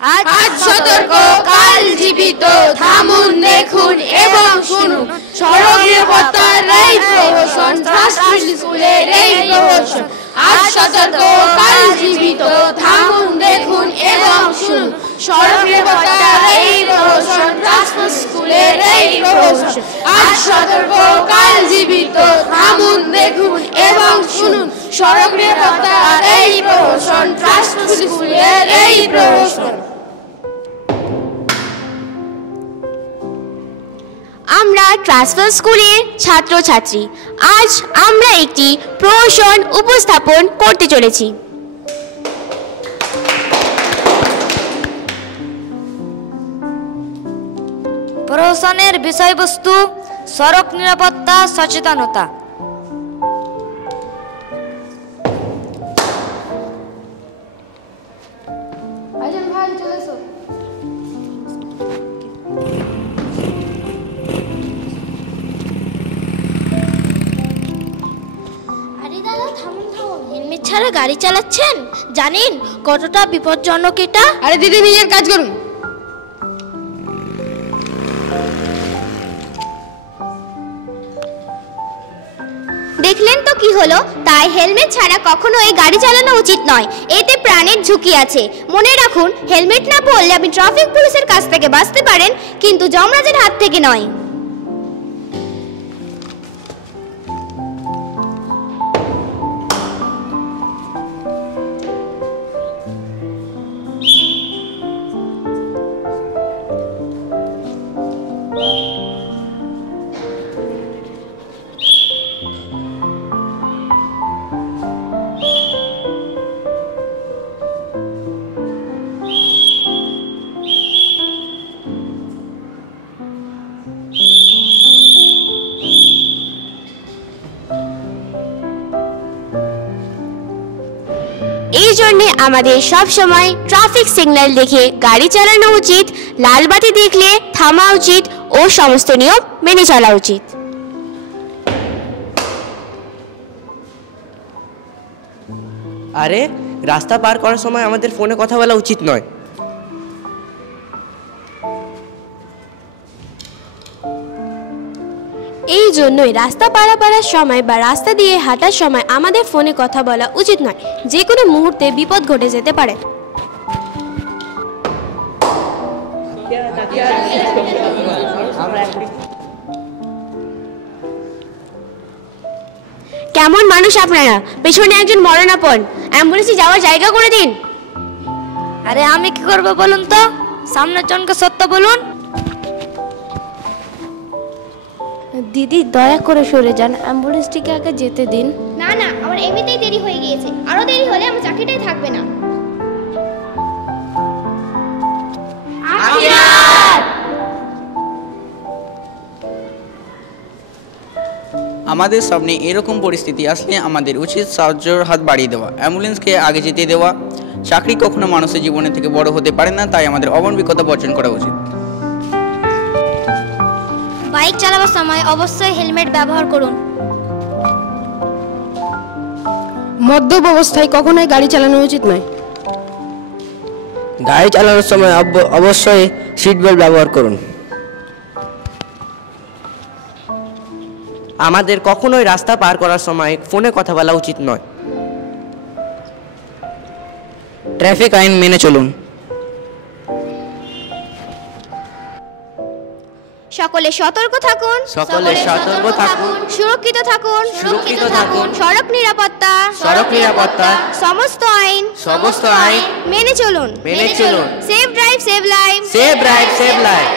আজ সতর্ক, কাল জীবিত, থামুন, দেখুন এবং শুনুন। সড়ক নিরাপত্তার এই প্রহসন, ট্রাস্টফুল স্কুলের এই প্রহসন। আজ সতর্ক, কাল জীবিত, থামুন, দেখুন এবং শুনুন। সড়ক নিরাপত্তার এই প্রহসন, ট্রাস্টফুল স্কুলের এই প্রহসন। আজ সতর্ক, কাল জীবিত, থামুন, দেখুন এবং শুনুন। সড়ক নিরাপত্তার এই প্রহসন, ট্রাস্টফুল স্কুলের এই প্রহসন। আমরা ট্রান্সফার স্কুলের ছাত্রছাত্রী। আজ আমরা একটি প্রহসন উপস্থাপন করতে চলেছি। প্রহসনের বিষয়বস্তু সড়ক নিরাপত্তা সচেতনতা। হেলমেট ছাড়া গাড়ি চালাচ্ছেন, জানেন কতটা বিপজ্জনক এটা? আরে দিদি, নিজের কাজ করুন। দেখলেন তো কি হলো? তাই হেলমেট ছাড়া কখনোই গাড়ি চালানো উচিত নয়, এতে প্রাণের ঝুঁকি আছে। মনে রাখুন, হেলমেট না পরলে আপনি ট্রাফিক পুলিশের কাছ থেকে বাঁচতে পারেন, কিন্তু যমরাজের হাত থেকে নয়। এই জন্য আমাদের সব সময় ট্রাফিক সিগন্যাল দেখে গাড়ি চালানো উচিত, লাল বাতি দেখলে থামা উচিত ও সমস্ত নিয়ম মেনে চলা উচিত। আরে, রাস্তা পার করার সময় আমাদের ফোনে কথা বলা উচিত নয়। এই জন্যই রাস্তা পারাপারের সময় বা রাস্তা দিয়ে হাঁটার সময় আমাদের ফোনে কথা বলা উচিত নয়, যে কোনো মুহূর্তে বিপদ ঘটে যেতে পারে। কেমন মানুষ আপনারা? পেছনে একজন মরণাপন্ন, অ্যাম্বুলেন্সে যাওয়ার জায়গা করে দিন। আরে আমি কি করবো বলুন তো? সামনের জনকে সত্য বলুন। দিদি, দয়া করে সরে যান, অ্যাম্বুলেন্সটিকে আগে যেতে দিন। না না, আমার এমনিতেই দেরি হয়ে গিয়েছে, আরো দেরি হলে আমার চাকরিটাই থাকবে না। আমাদের সামনে এরকম পরিস্থিতি আসলে আমাদের উচিত সাহায্যের হাত বাড়িয়ে দেওয়া, অ্যাম্বুলেন্সকে আগে যেতে দেওয়া। চাকরি কখনো মানুষের জীবনের থেকে বড় হতে পারে না, তাই আমাদের অমানবিকতা বর্জন করা উচিত। বাইক চালাবার সময় অবশ্যই হেলমেট ব্যবহার করুন। মদ্যপ অবস্থায় কখনোই গাড়ি চালানো উচিত নয়। গাড়ি চালানোর সময় অবশ্যই সিট বেল্ট ব্যবহার করুন। আমাদের কখনোই রাস্তা পার করার সময় ফোনে কথা বলা উচিত নয়। ট্রাফিক আইন মেনে চলুন। সকলে সতর্ক থাকুন, সকলে সতর্ক থাকুন, সুরক্ষিত থাকুন, সুরক্ষিত থাকুন। সড়ক নিরাপত্তা, সড়ক নিরাপত্তা, সমস্ত আইন সমস্ত আইন মেনে চলুন। মেনে চলুন। Save drive, save life. Save drive, save life.